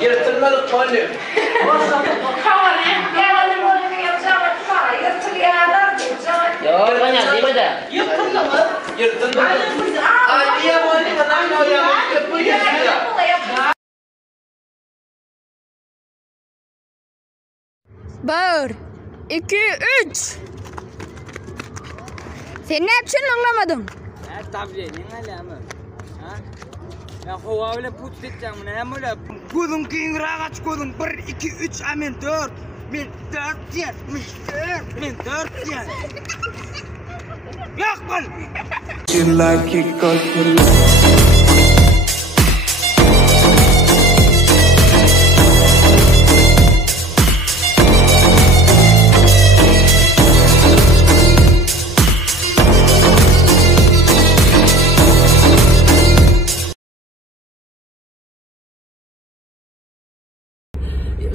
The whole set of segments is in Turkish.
Yırtılmalık konuyor. Yok bana değil mi de? Yırtıldı mı? Yırtıldı mı? Ay niye böyle kadar oynamak bu yaşıyor? Bir, iki, üç. Sen ne yapacaksın anlamadım. Tabii ne alemi? Ya hava öyle put edeceğim bunu hem öyle. Kudum kiyin rahat kudum 1 2 3 amin 4. Min 4 diyen, min 4, min 4 diyen. Yak bal.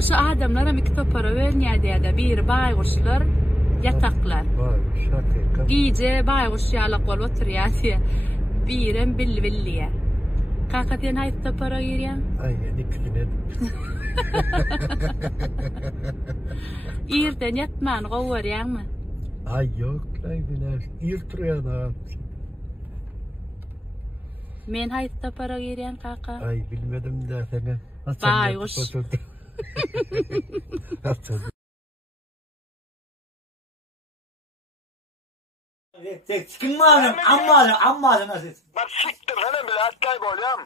Şu adamlara miktar para vermeydi bir bayguşlar yataklar. Giyce bayguş yalak ol oturuyor. Birem billiye. Kakatien haytta para giriyor. Aynen ikisine. İrden yatman qovur yanmı? Ay yok lan biner. İrtruya da. Men haytta para giriyor kaka. Ay bilmedim de sana. Bayguş. Kim malum amma nasıl? Ben siktir hele bile hatta golyam.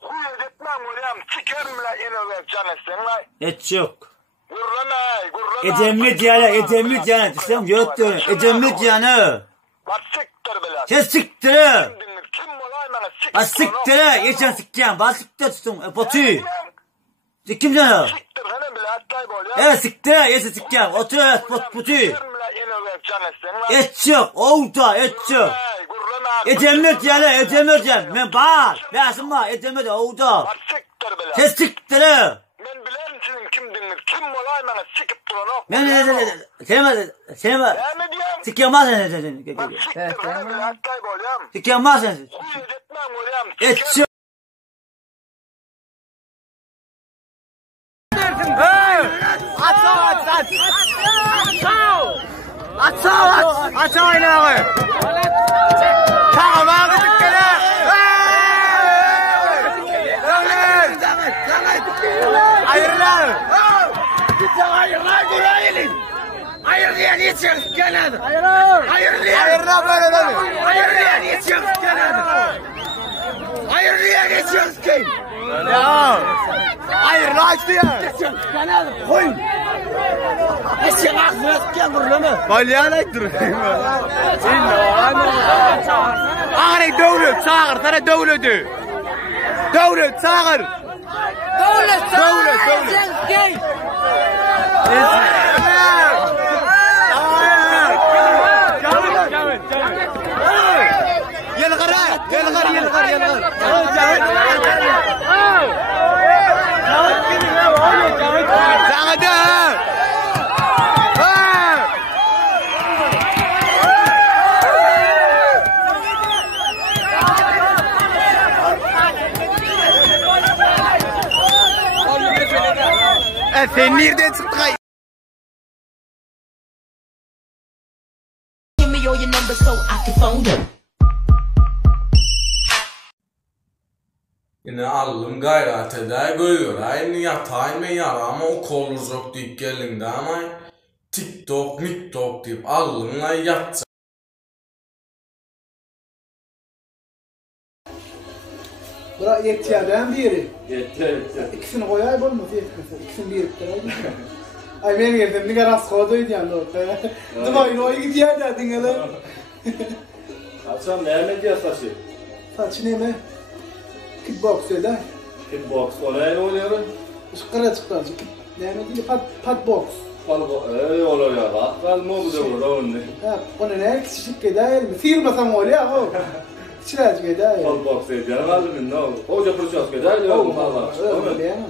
Huyu etmem golyam. Sikerim bile inover canesin lan. Et yok. Gurrana. Edemmet yani. Sen göttün. Edemmet yani. Bak siktir bile. Sen siktir. Kim olay bana siktir. Bak siktir. Geçen siktir. Bak siktir tutun. Potü. Kim canı? Siktir hele bile hatta golyam. Evet siktir. Geçen siktir. Otur potü. Sikerim bile inover canesin lan. Et yok. Oğuta et yok. Edemmet yani. Ben bağır. Beğensin bak. Edemmet oğuta. Bak siktir bile. Sen siktir. Ben bilen senin kim dinler. Kim olay bana sikip duran. Ben sen Ne diyeyim? sikemezsin ne dedin? Bak siktir hele bile hatta golyam. Sikemezsin. Huyu etmem golyam. Et yok. Aç oynağı. Tamam abi dükkana. Hayırlar. Hayırlar burayı. Hayırlıya niye çıkıp gelen? Hayırlar böyle dedi. Hayırlıya niye çıkıp gelen? Hayırlıya niye çıkıp gelen? Ya. Hayırlı açtı ya. Koy. Eşek aklına gel buraya. Balyan ettir. Ağrı devlet çağır. Sana devleti. Devlet çağır. Devlet. Sen nereden çıktın? Give me all your numbers so I can phone you. Yine allım gayret eder görüyor. Aynı yatayım ben yara ama o kolur yok deyip gelin de ama TikTok, miktok deyip allımla yatacak. Bura yetkiyadan biri. Yeter. İkisini koyay olmaz yetkisi. İkisini bir yetkiyadan. Ay ben yerdim ne kadar skodoydu yani orada. Dubay'ın oyu gidiyor dedin hele. Hasan ne diyor saçı? Saçı ne mi? Kickbox öyle. Kickbox oraya oluyor. Işıklara çıktı azıcık. Ne mi? Patbox. Oluyor ya. Akal mı bu da olur? Onu ne? Küçük gider mi? Sıyırmasam oluyor o. Çilacık gider. Patbox ediyor. Malum ne olur? Hoca fırçası gider diyor. Öyle yani.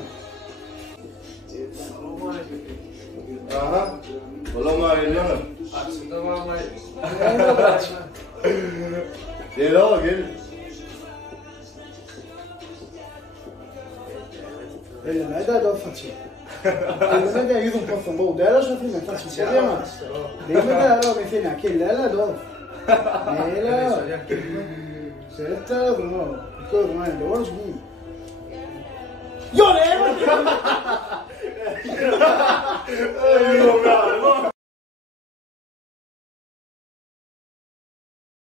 Aha. Olamaz öyle mi? Açıkta vallahi. Gel o gel. Eller nej, där då faktiskt. Eller det är ju de på som bor där så finns det faktiskt problem. Det är där då vi finner kille eller då. Nej eller. Sätta då. Går man då så. Ja, det är det.